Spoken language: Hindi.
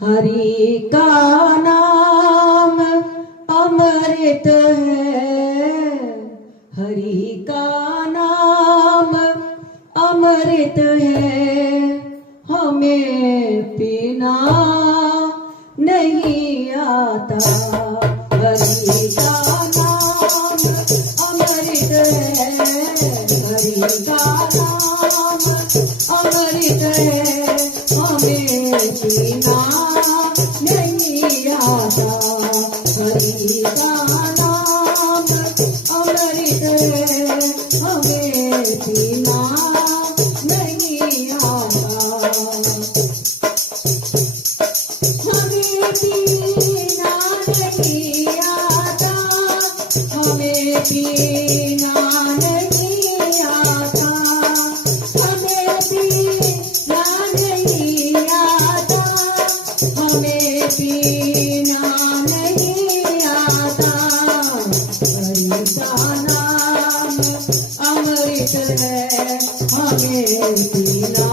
हरि का नाम अमृत है, हरि का नाम अमृत है, हमें पीना नहीं आता। हरि का नाम अमृत है, हरि का नाम अमृत है, हमें पीना नहीं आता। हरि का नाम अमृत है, हमें पीना नहीं आता। हमें पीना नहीं आता, हमें पीना नहीं आता, हमें पीना नहीं आता, हमें पीना नहीं आता। हरि का नाम अमृत है, हमें पीना